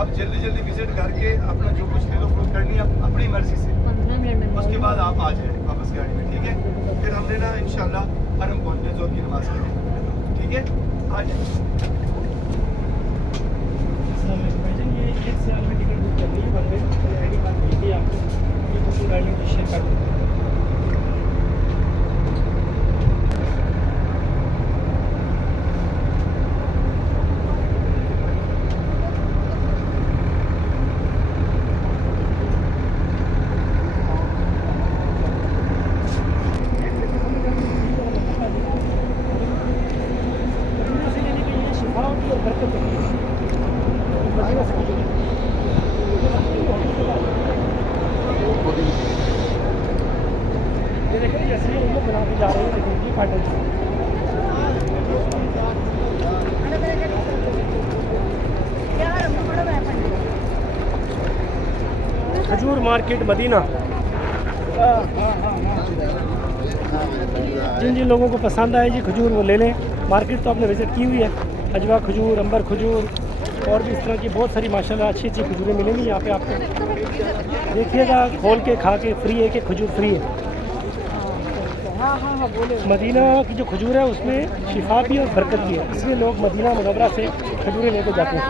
आप जल्दी जल्दी विजिट करके अपना जो कुछ ले लो फ्रूट करनी है अपनी मर्जी से, 15 मिनट में उसके बाद आप आ जाए वापस गाड़ी में, ठीक है। फिर हमने ना इंशाल्लाह हरम पहुंचने जोर की नमाज करें, ठीक है। आ जाए। ये 1 साल में टिकट बुक करनी है, वन वे आईडी कार्ड भेज दिया आपको, ये बुकिंग आईडी शेयर कर दूँ। खजूर मार्केट मदीना। जिन जिन लोगों को पसंद आए जी खजूर वो ले लें। मार्केट तो आपने विज़िट की हुई है, अजवा खजूर, अंबर खजूर और भी इस तरह की बहुत सारी माशाल्लाह अच्छी अच्छी खजूरें मिलेंगी यहाँ पे आपको। देखिएगा खोल के खा के, फ्री है कि खजूर फ्री है। मदीना की जो खजूर है उसमें शिफा भी और बरकत भी है, इसलिए लोग मदीना मुनव्वरा से खजूरें लेकर जाते हैं।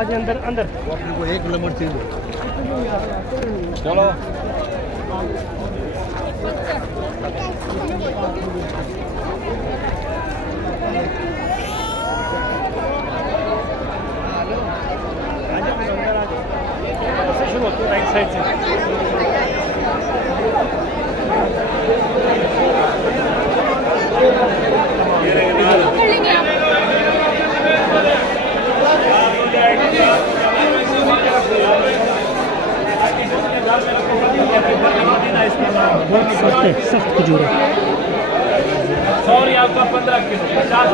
आज अंदर अंदर वो 1 नंबर चीज चलो। शुरू होती है राइट साइड से। बहुत सस्ते सख्त खजूर है। सॉरी आपका 15 किलो 50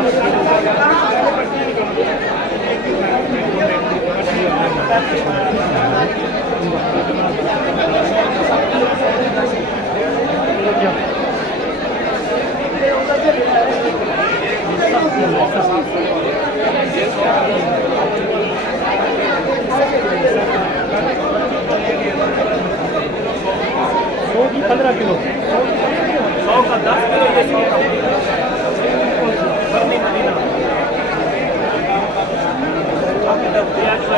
सौ की 15 किलो, 100 का 10 किलो, ये 100 का बर्नी मदीना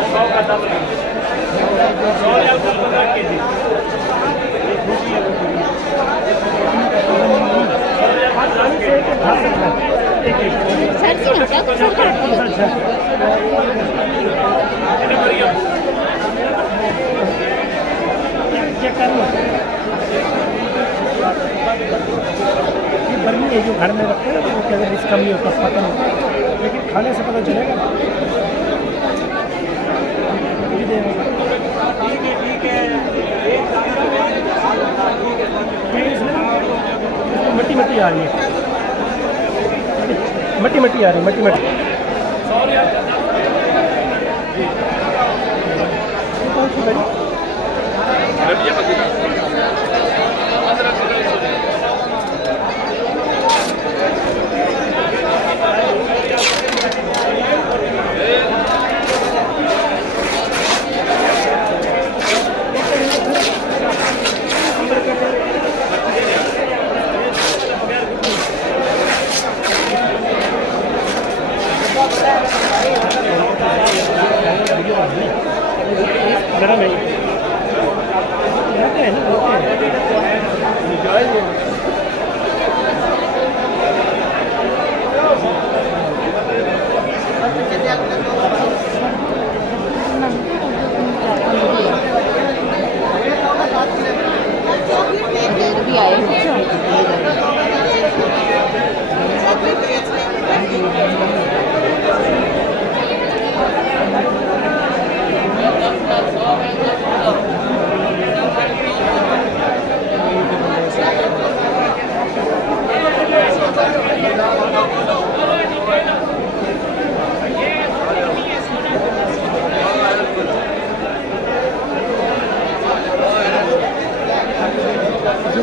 100 का 10 किलो, 100 रियाल का 15 केजी। चेक कर लो। ये बर्नी है जो घर में रखते हैं ना, वो क्या रिस्क कम नहीं होता, पता नहीं, लेकिन खाने से पता चलेगा। मट्टी मट्टी आ रही है, मट्टी मट्टी आ रही है, मट्टी मट्टी। गरम है भी आए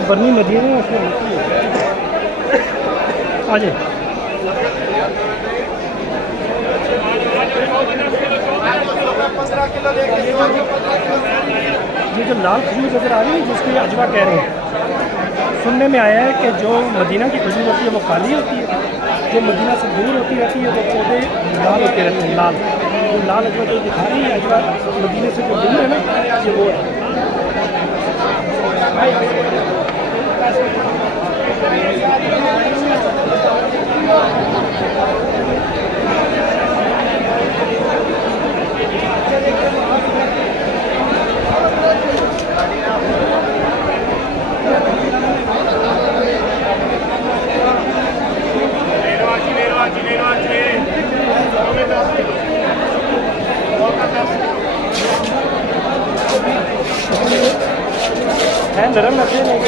बर्नी मदीना है उसमें आ जाए। जो लाल खजूर नज़र आ रही है जिसको ये अजवा कह रहे हैं, सुनने में आया है कि जो मदीना की खजूर होती है वो काली होती है, जो मदीना से दूर होती रहती है वो पौधे लाल होते रहते हैं, लाल। जो लाल अजवा जो दिखा रही है अजवा मदीने से जो दूर है ना, ये वो है। है नरम लगते नहीं।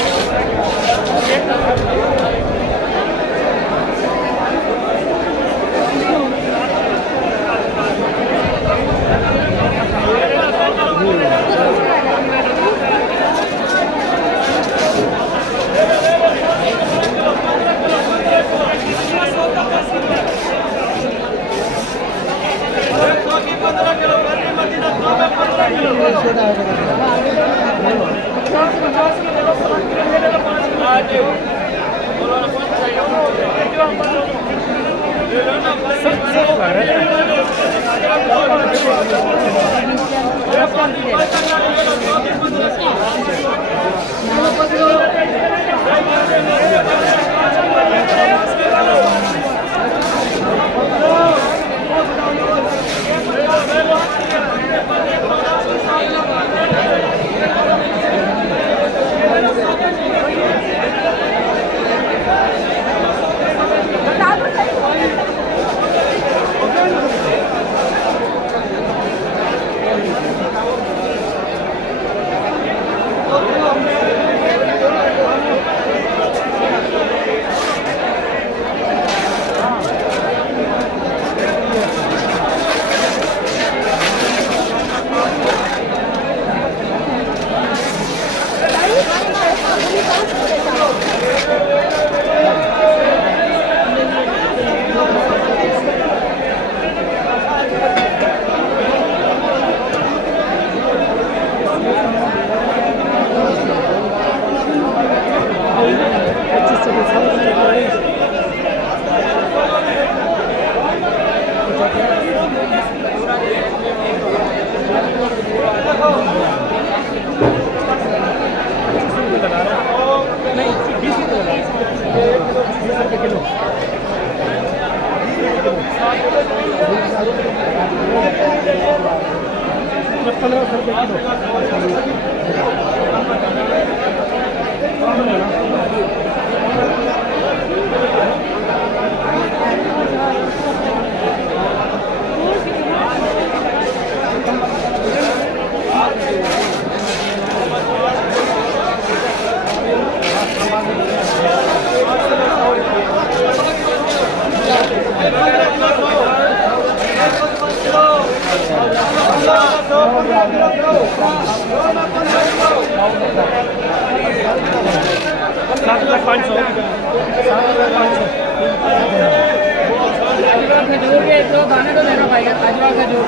खजूर के 1 किलो दाने तो लेना पड़ेगा, अजवा खजूर।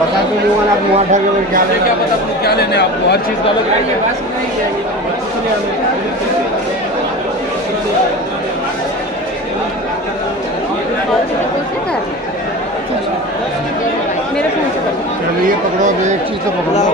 बता तो नहीं वाला मुँह उठा के क्या लेना, क्या पता आपको क्या लेने, आपको हर चीज़ डालोगे। मेरे फोन से कर। चलिए पकड़ो, एक चीज़ तो पकड़ो।